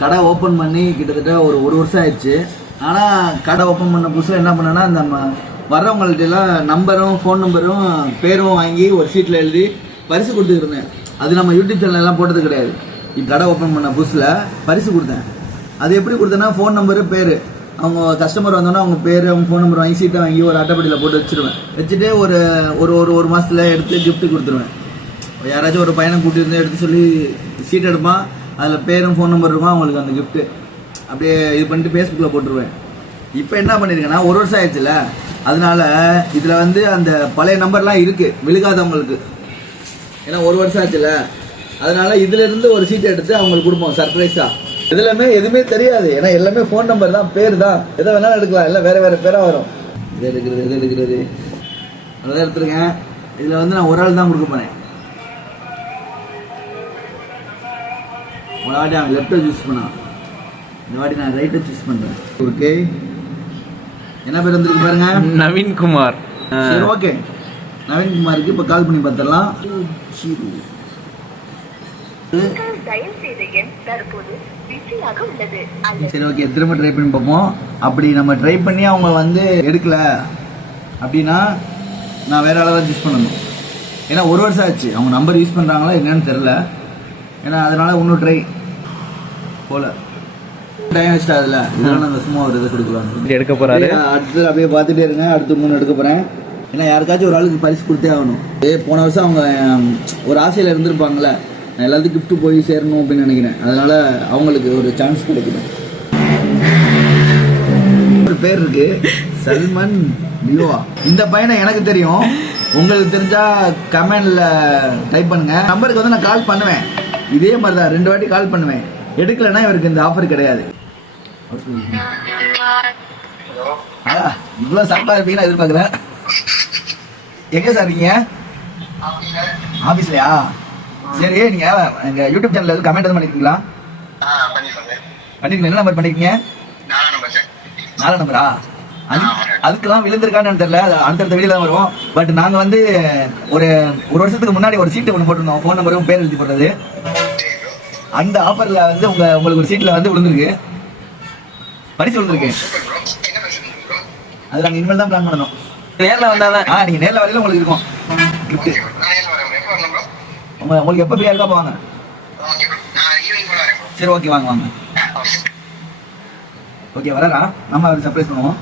கடை ஓப்பன் பண்ணி கிட்டத்தட்ட ஒரு வருஷம் ஆயிடுச்சு. ஆனால் கடை ஓப்பன் பண்ண புதுசில் என்ன பண்ணேன்னா அந்த வர்றவங்கள்ட்ட எல்லாம் நம்பரும் ஃபோன் நம்பரும் பேரும் வாங்கி ஒரு ஷீட்டில் எழுதி பரிசு கொடுத்துருந்தேன். அது நம்ம யூடியூப் சேனல் எல்லாம் போட்டது கிடையாது. இப்போ கடை ஓப்பன் பண்ண புதுசில் பரிசு கொடுத்தேன். அது எப்படி கொடுத்தேன்னா ஃபோன் நம்பரு பேர், அவங்க கஸ்டமர் வந்தோன்னா அவங்க பேர் அவங்க ஃபோன் நம்பர் வாங்கி சீட்டை வாங்கி ஒரு அட்டைப்படியில் போட்டு வச்சுருவேன். வச்சுட்டு ஒரு மாதத்தில் எடுத்து கிஃப்ட்டு கொடுத்துருவேன். யாராச்சும் ஒரு பையனை கூட்டியிருந்து எடுத்து சொல்லி சீட் எடுப்பான், அதில் பேரும் ஃபோன் நம்பர் இருக்கும், அவங்களுக்கு அந்த கிஃப்ட்டு அப்படியே இது பண்ணிட்டு ஃபேஸ்புக்கில் போட்டுருவேன். இப்போ என்ன பண்ணியிருக்கேன்னா ஒரு வருஷம் ஆயிடுச்சுல, அதனால இதில் வந்து அந்த பழைய நம்பர்லாம் இருக்குது விழுகாதவங்களுக்கு. ஏன்னா ஒரு வருஷம் ஆச்சுல, அதனால இதுலேருந்து ஒரு சீட்டை எடுத்து அவங்களுக்கு கொடுப்போம் சர்ப்ரைஸாக. இதுலமே எதுவுமே தெரியாது, ஏன்னா எல்லாமே ஃபோன் நம்பர் தான், பேர் தான், எதை வேணாலும் எடுக்கலாம், எல்லாம் வேறு வேறு பேராக வரும். எது எடுக்கிறது அதான் எடுத்துருக்கேன். இதில் வந்து நான் ஒரு ஆள் தான் கொடுக்க போனேன். ஒரு வாட்டி அவன் லெஃப்ட்டை சூஸ் பண்ணான், இந்த வாட்டி நான் ரைட்டை சூஸ் பண்ணுறேன். ஓகே, என்ன பேர் வந்துருக்கு பாருங்க, நவீன்குமார். சரி ஓகே, நவீன்குமாருக்கு இப்போ கால் பண்ணி பார்த்துடலாம். சரி ஓகே, திரும்ப ட்ரை பண்ணி பார்ப்போம். அப்படி நம்ம ட்ரை பண்ணி அவங்க வந்து எடுக்கல அப்படின்னா நான் வேற ஆளை தான் சூஸ் பண்ணணும். ஏன்னா ஒரு வருஷம் ஆச்சு, அவங்க நம்பர் யூஸ் பண்ணுறாங்களா என்னன்னு தெரில. ஏன்னா அதனால இன்னும் ட்ரை போல டைம் வேஸ்ட் ஆகுதுல, இதெல்லாம் நாங்கள் சும்மா ஒரு இதை கொடுக்கலாம். எடுக்க போறாரு. அடுத்து அப்படியே பார்த்துட்டே இருங்க, அடுத்து இன்னொன்று எடுக்க போகிறேன். ஏன்னா யாருக்காச்சும் ஒரு ஆளுக்கு பரிசு கொடுத்தே ஆகணும். போன வருஷம் அவங்க ஒரு ஆசையில் இருந்திருப்பாங்களே, நான் எல்லாத்துக்கும் கிஃப்ட்டு போய் சேரணும் அப்படின்னு நினைக்கிறேன். அதனால அவங்களுக்கு ஒரு சான்ஸ் கிடைக்குது. ஒரு பேர் இருக்கு, சல்மன் பியோவா. இந்த பையனை எனக்கு தெரியும், உங்களுக்கு தெரிஞ்சா கமெண்ட்ல டைப் பண்ணுங்க. நம்பருக்கு வந்து நான் கால் பண்ணுவேன், இதே மாதிரி தான் 2 வாட்டி கால் பண்ணுவேன். எடுக்கலைன்னா இவருக்கு இந்த ஆஃபர் கிடையாது. இவ்வளோ சம்பா இருப்பீங்கன்னு எதிர்பார்க்குறேன். எங்கே சார் இருக்கீங்க? ஆஃபீஸ்லையா? சரி, நீங்கள் எங்கள் யூடியூப் சேனலில் எதுவும் கமெண்ட் எதுவும் பண்ணியிருக்கீங்களா? பண்ணிருக்கீங்க. என்ன நம்பர் பண்ணிருக்கீங்க? 4 நம்பரா? அதுக்கெல்லாம் விழுந்திருக்கான்னு தெரியல, அடுத்தடுத்த வீடியோ தான் வரும். பட் நாங்கள் வந்து ஒரு வருஷத்துக்கு முன்னாடி ஒரு சீட்டு ஒன்று போட்டிருந்தோம், ஃபோன் நம்பரும் பேர் எழுதி போடுறது. அந்த ஆஃபரில் வந்து உங்களுக்கு ஒரு சீட்டில் வந்து விழுந்திருக்கு, பரிசு விழுந்திருக்கு. அது நாங்கள் இனிமேல் தான் பிளான் பண்ணணும். நேரில் வந்தாதான். நீங்கள் நேரில் வரையில உங்களுக்கு இருக்கும் கிஃப்ட்டு. உங்களுக்கு எப்போ ஃப்ரீயாக இருக்கா வாங்க. சரி ஓகே, வாங்க. ஓகே வரலாம், நம்ம சர்ப்ரைஸ் பண்ணுவோம்.